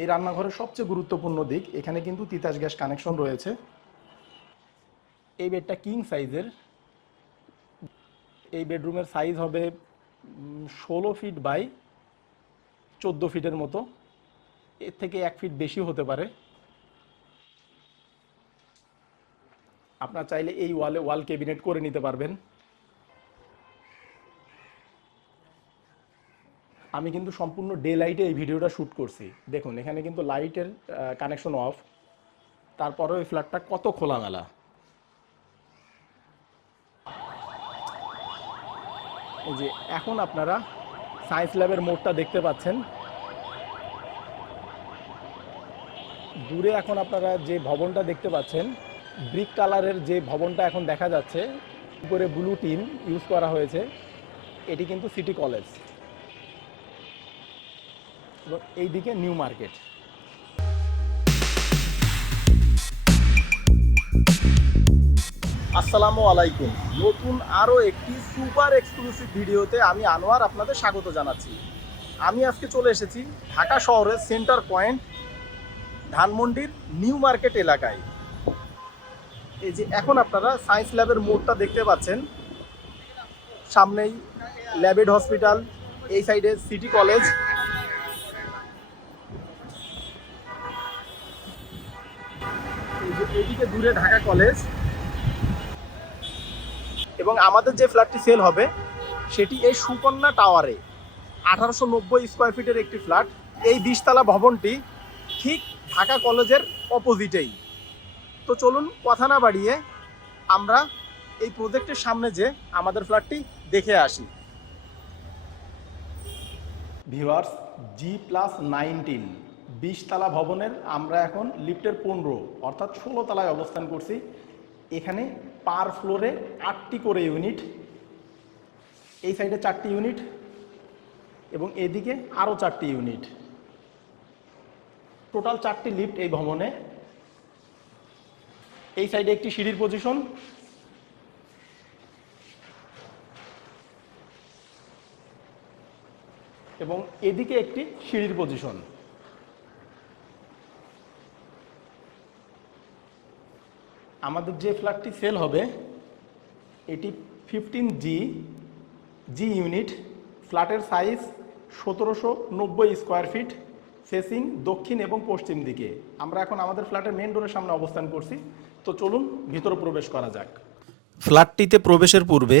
এই রান্নাঘরের সবচেয়ে গুরুত্বপূর্ণ দিক, এখানে কিন্তু তিতাস গ্যাস কানেকশন রয়েছে। এই বেডটা কিং সাইজের। এই বেডরুমের সাইজ হবে 16 ফিট বাই 14 ফিটের মতো, এর থেকে 1 ফিট বেশি হতে পারে। আপনার চাইলে এই ওয়াল ক্যাবিনেট করে নিতে পারবেন। আমি কিন্তু সম্পূর্ণ ডে লাইটে এই ভিডিওটা শ্যুট করছি। দেখুন এখানে কিন্তু লাইটের কানেকশন অফ, তারপরেও এই ফ্ল্যাটটা কত খোলামেলা। এই যে এখন আপনারা সায়েন্স ল্যাবের মোড়টা দেখতে পাচ্ছেন। দূরে এখন আপনারা যে ভবনটা দেখতে পাচ্ছেন, ব্রিক কালারের যে ভবনটা এখন দেখা যাচ্ছে, উপরে ব্লু টিন ইউজ করা হয়েছে, এটি কিন্তু সিটি কলেজ এবং এইদিকে নিউ মার্কেট। আসসালামু আলাইকুম। নতুন আরও একটি সুপার এক্সক্লুসিভ ভিডিওতে আমি আনোয়ার আপনাদের স্বাগত জানাচ্ছি। আমি আজকে চলে এসেছি ঢাকা শহরের সেন্টার পয়েন্ট ধানমন্ডির নিউ মার্কেট এলাকায়। এই যে এখন আপনারা সায়েন্স ল্যাবের মোড়টা দেখতে পাচ্ছেন, সামনেই ল্যাবেড হসপিটাল, এই সাইডে সিটি কলেজ, এইদিকে দূরে ঢাকা কলেজ। এবং আমাদের যে ফ্ল্যাটটি সেল হবে সেটি এই সুকন্যা টাওয়ারে 1890 স্কোয়ার ফিটের একটি ফ্ল্যাট। এই 20 তলা ভবনটি ঠিক ঢাকা কলেজের অপোজিটেই। তো চলুন কথা না বাড়িয়ে আমরা এই প্রজেক্টের সামনে যে আমাদের ফ্ল্যাটটি দেখে আসি। ভিউয়ার্স, G+19 20 তলা ভবনের আমরা এখন লিফটের 15 অর্থাৎ 16 তলায় অবস্থান করছি। এখানে পার ফ্লোরে 8টি করে ইউনিট, এই সাইডে 4টি ইউনিট এবং এদিকে আরও 4টি ইউনিট, টোটাল 4টি লিফট এই ভবনে। এই সাইডে একটি সিঁড়ির পজিশন এবং এদিকে একটি সিঁড়ির পজিশন। আমাদের যে ফ্ল্যাটটি সেল হবে এটি 15G ইউনিট। ফ্ল্যাটের সাইজ 1790 স্কোয়ার ফিট, ফেসিং দক্ষিণ এবং পশ্চিম দিকে। আমরা এখন আমাদের ফ্ল্যাটের মেন ডোরের সামনে অবস্থান করছি। তো চলুন ভিতরে প্রবেশ করা যাক। ফ্ল্যাটটিতে প্রবেশের পূর্বে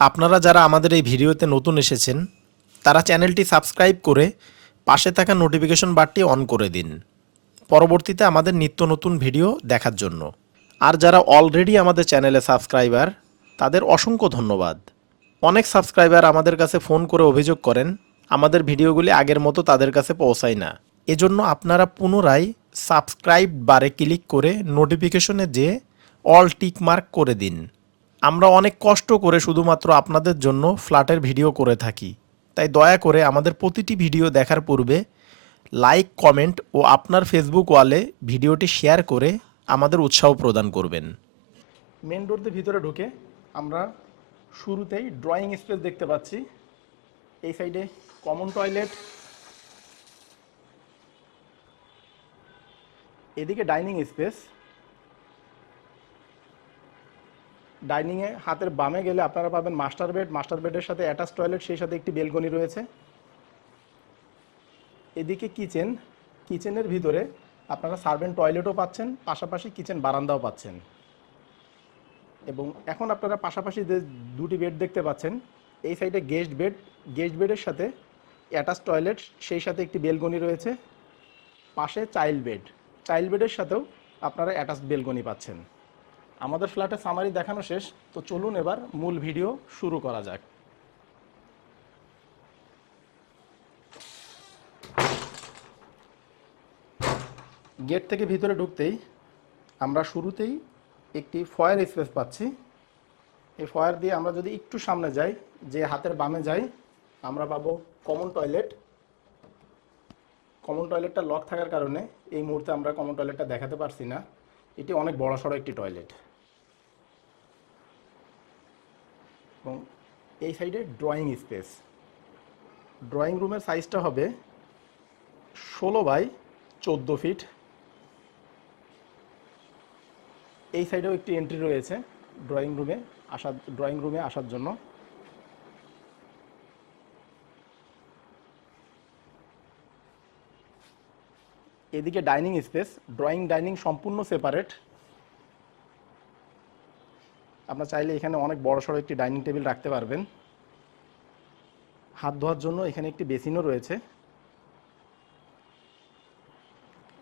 আপনারা যারা আমাদের এই ভিডিওতে নতুন এসেছেন তারা চ্যানেলটি সাবস্ক্রাইব করে পাশে থাকা নোটিফিকেশন বারটি অন করে দিন পরবর্তীতে আমাদের নিত্য নতুন ভিডিও দেখার জন্য। আর যারা অলরেডি আমাদের চ্যানেলে সাবস্ক্রাইবার তাদের অসংখ্য ধন্যবাদ। অনেক সাবস্ক্রাইবার আমাদের কাছে ফোন করে অভিযোগ করেন আমাদের ভিডিওগুলি আগের মতো তাদের কাছে পৌঁছায় না। এজন্য আপনারা পুনরায় সাবস্ক্রাইব বারে ক্লিক করে নোটিফিকেশনে যে অল টিক মার্ক করে দিন। আমরা অনেক কষ্ট করে শুধুমাত্র আপনাদের জন্য ফ্ল্যাটের ভিডিও করে থাকি, তাই দয়া করে আমাদের প্রতিটি ভিডিও দেখার পূর্বে লাইক, কমেন্ট ও আপনার ফেসবুক ওয়ালে ভিডিওটি শেয়ার করে আমাদের উৎসাহ প্রদান করবেন। মেন ডোর দিয়ে ভিতরে ঢুকে আমরা শুরুতেই ড্রয়িং স্পেস দেখতে পাচ্ছি। এই সাইডে কমন টয়লেট, এদিকে ডাইনিং স্পেস। ডাইনিংয়ে হাতের বামে গেলে আপনারা পাবেন মাস্টার বেড, মাস্টার বেডের সাথে অ্যাটাচ টয়লেট, সেই সাথে একটি বেলকনি রয়েছে। এদিকে কিচেন, কিচেনের ভিতরে আপনারা সার্ভেন্ট টয়লেটও পাচ্ছেন, পাশাপাশি কিচেন বারান্দাও পাচ্ছেন। এবং এখন আপনারা পাশাপাশি যে দুটি বেড দেখতে পাচ্ছেন, এই সাইডে গেস্ট বেড, গেস্ট বেডের সাথে অ্যাটাচ টয়লেট, সেই সাথে একটি বেলকনি রয়েছে। পাশে চাইল্ড বেড, চাইল্ড বেডের সাথেও আপনারা অ্যাটাচ বেলকনি পাচ্ছেন। আমাদের ফ্ল্যাটে সামারি দেখানো শেষ, তো চলুন এবার মূল ভিডিও শুরু করা যাক। গেট থেকে ভিতরে ঢুকতেই আমরা শুরুতেই একটি ফয়ার স্পেস পাচ্ছি। এই ফয়ার দিয়ে আমরা যদি একটু সামনে যাই, যে হাতের বামে যাই, আমরা পাবো কমন টয়লেট। কমন টয়লেটটা লক থাকার কারণে এই মুহূর্তে আমরা কমন টয়লেটটা দেখাতে পারছি না। এটি অনেক বড়সড় একটি টয়লেট। এবং এই সাইডে ড্রয়িং স্পেস। ড্রয়িং রুমের সাইজটা হবে 16 বাই 14 ফিট। এই সাইডেও একটি এন্ট্রি রয়েছে ড্রয়িং রুমে আসার জন্য। এদিকে ডাইনিং স্পেস, ডাইনিং সম্পূর্ণ সেপারেট। আপনার চাইলে এখানে অনেক বড়সড় একটি ডাইনিং টেবিল রাখতে পারবেন। হাত ধোয়ার জন্য এখানে একটি বেসিনও রয়েছে।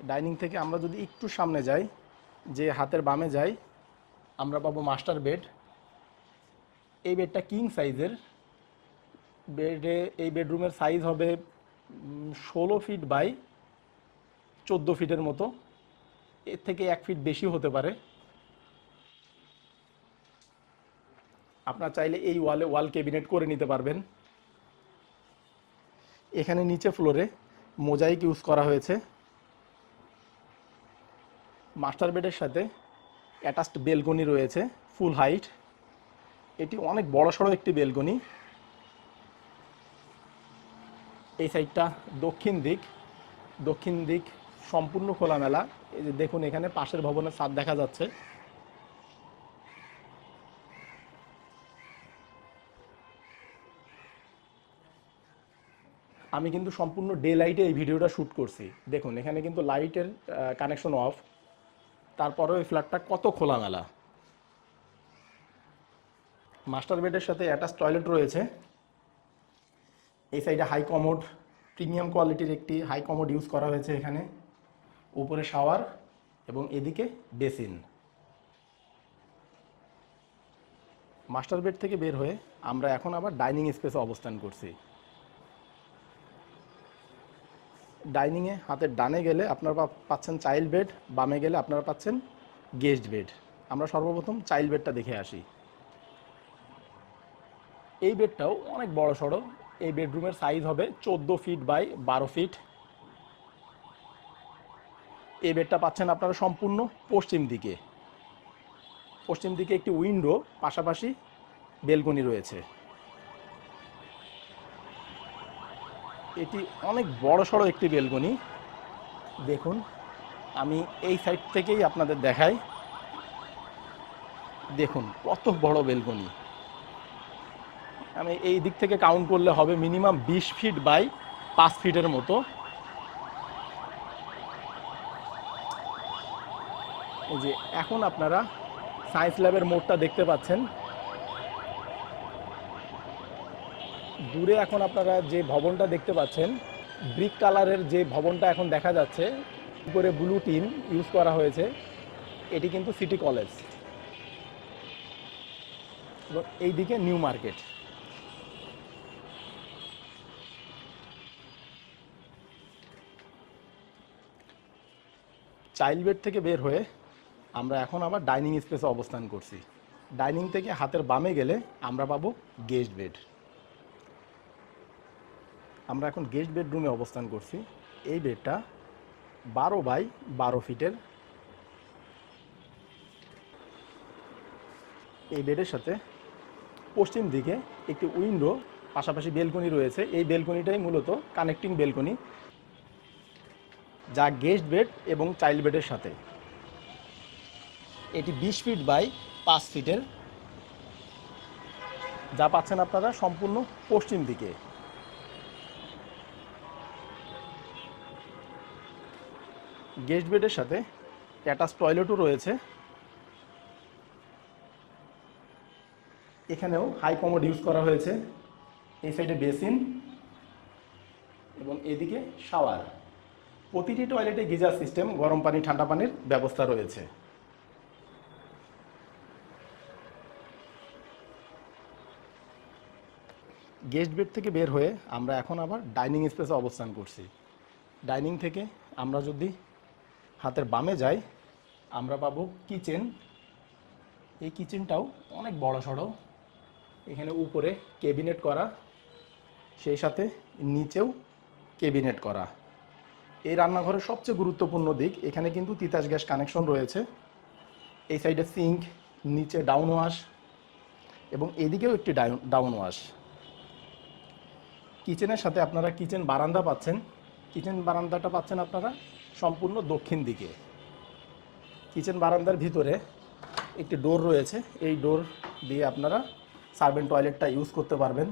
ডাইনিং থেকে আমরা যদি একটু সামনে যাই, যে হাতের বামে যাই, আমরা পাবো মাস্টার বেড। এই বেডটা কিং সাইজের। এই বেডরুমের সাইজ হবে 16 ফিট বাই 14 ফিটের মতো, এর থেকে 1 ফিট বেশি হতে পারে। আপনার চাইলে এই ওয়াল ক্যাবিনেট করে নিতে পারবেন। এখানে নিচে ফ্লোরে মোজাইক ইউজ করা হয়েছে। মাস্টার বেডের সাথে অ্যাটাচড বেলকনি রয়েছে ফুল হাইট। এটি অনেক বড়সড় একটি বেলকনি। এই সাইডটা দক্ষিণ দিক সম্পূর্ণ খোলামেলা। এই যে দেখুন, এখানে পাশের ভবনের ছাদ দেখা যাচ্ছে। আমি কিন্তু সম্পূর্ণ ডে লাইটে এই ভিডিওটা শ্যুট করছি। দেখুন, এখানে কিন্তু লাইটের কানেকশন অফ, তারপরেও এই ফ্ল্যাটটা কত খোলামেলা। মাস্টার বেডের সাথে অ্যাটাচ টয়লেট রয়েছে। এই সাইডে হাই কমোড, প্রিমিয়াম কোয়ালিটির একটি হাই কমোড ইউজ করা হয়েছে এখানে। উপরে শাওয়ার এবং এদিকে বেসিন। মাস্টার বেড থেকে বের হয়ে আমরা এখন আবার ডাইনিং স্পেসে অবস্থান করছি। ডাইনিংয়ে হাতের ডানে গেলে আপনারা পাচ্ছেন চাইল্ড বেড, বামে গেলে আপনারা পাচ্ছেন গেস্ট বেড। আমরা সর্বপ্রথম চাইল্ড বেডটা দেখে আসি। এই বেডটাও অনেক বড় সড়ো। এই বেডরুমের সাইজ হবে 14 ফিট বাই 12 ফিট। এই বেডটা পাচ্ছেন আপনারা সম্পূর্ণ পশ্চিম দিকে একটি উইন্ডো, পাশাপাশি বেলকনি রয়েছে। এটি অনেক বড়সড় একটি বেলকনি। দেখুন, আমি এই সাইড থেকেই আপনাদের দেখাই। দেখুন কত বড় বেলকনি। আমি এই দিক থেকে কাউন্ট করলে হবে মিনিমাম 20 ফিট বাই 5 ফিটের মতো। এই যে এখন আপনারা সায়েন্স ল্যাবের মোড়টা দেখতে পাচ্ছেন। দূরে এখন আপনারা যে ভবনটা দেখতে পাচ্ছেন, ব্রিক কালারের যে ভবনটা এখন দেখা যাচ্ছে, উপরে ব্লু টিন ইউজ করা হয়েছে, এটি কিন্তু সিটি কলেজ। এবং এইদিকে নিউ মার্কেট। চাইল্ড বেড থেকে বের হয়ে আমরা এখন আবার ডাইনিং স্পেসে অবস্থান করছি। ডাইনিং থেকে হাতের বামে গেলে আমরা পাবো গেস্ট বেড। আমরা এখন গেস্ট বেডরুমে অবস্থান করছি। এই বেডটা 12 বাই 12 ফিটের। এই বেডের সাথে পশ্চিম দিকে একটি উইন্ডো, পাশাপাশি বেলকনি রয়েছে। এই বেলকনিটাই মূলত কানেক্টিং বেলকনি, যা গেস্ট বেড এবং চাইল্ড বেডের সাথে। এটি 20 ফিট বাই 5 ফিটের, যা পাচ্ছেন আপনারা সম্পূর্ণ পশ্চিম দিকে। গেস্ট বেডের সাথে অ্যাটাচ টয়লেটও রয়েছে। এখানেও হাই কমোড ইউজ করা হয়েছে। এই সাইডে বেসিন এবং এদিকে শাওয়ার। প্রতিটি টয়লেটে গিজার সিস্টেম, গরম পানি ঠান্ডা পানির ব্যবস্থা রয়েছে। গেস্ট বেড থেকে বের হয়ে আমরা এখন আবার ডাইনিং স্পেসে অবস্থান করছি। ডাইনিং থেকে আমরা যদি হাতের বামে যাই, আমরা পাবো কিচেন। এই কিচেনটাও অনেক বড় সড়ো। এখানে উপরে ক্যাবিনেট করা, সেই সাথে নিচেও ক্যাবিনেট করা। এই রান্নাঘরের সবচেয়ে গুরুত্বপূর্ণ দিক, এখানে কিন্তু তিতাস গ্যাস কানেকশন রয়েছে। এই সাইডে সিঙ্ক, নিচে ডাউন ওয়াশ এবং এদিকেও একটি ডাউন ওয়াশ। কিচেনের সাথে আপনারা কিচেন বারান্দা পাচ্ছেন। কিচেন বারান্দাটা পাচ্ছেন আপনারা সম্পূর্ণ দক্ষিণ দিকে। কিচেন বারান্দার ভিতরে একটি ডোর রয়েছে, এই ডোর দিয়ে আপনারা সার্ভেন্ট টয়লেটটা ইউজ করতে পারবেন।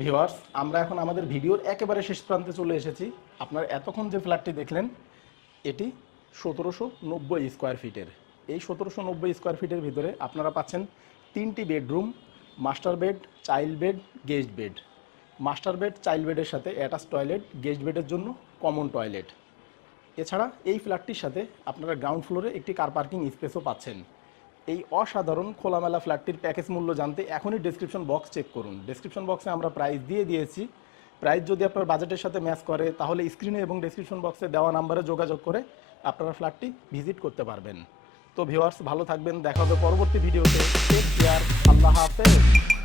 ভিউয়ার্স, আমরা এখন আমাদের ভিডিওর একেবারে শেষ প্রান্তে চলে এসেছি। আপনারা এতক্ষণ যে ফ্ল্যাটটি দেখলেন এটি 1790 স্কোয়ার ফিটের। এই 1790 স্কোয়ার ফিটের ভিতরে আপনারা পাচ্ছেন 3টি bedroom, master bed, child bed, guest bed. Master bed, child বেডের সাথে অ্যাটাচ টয়লেট, গেস্ট বেডের জন্য কমন টয়লেট। এছাড়া এই ফ্ল্যাটটির সাথে আপনারা গ্রাউন্ড ফ্লোরে একটি কার পার্কিং স্পেসও পাচ্ছেন। এই অসাধারণ খোলামেলা ফ্ল্যাটটির প্যাকেজ মূল্য জানতে এখনই ডেসক্রিপশন বক্স চেক করুন। ডেসক্রিপশন বক্সে আমরা প্রাইস দিয়ে দিয়েছি। প্রাইস যদি আপনার বাজেটের সাথে ম্যাচ করে তাহলে স্ক্রিনে এবং ডেসক্রিপশন বক্সে দেওয়া নাম্বারে যোগাযোগ করে আপনারা ফ্ল্যাটটি ভিজিট করতে পারবেন। তো ভিউয়ার্স, ভালো থাকবেন, দেখা হবে পরবর্তী ভিডিওতে। টেক কেয়ার, আল্লাহ হাফেজ।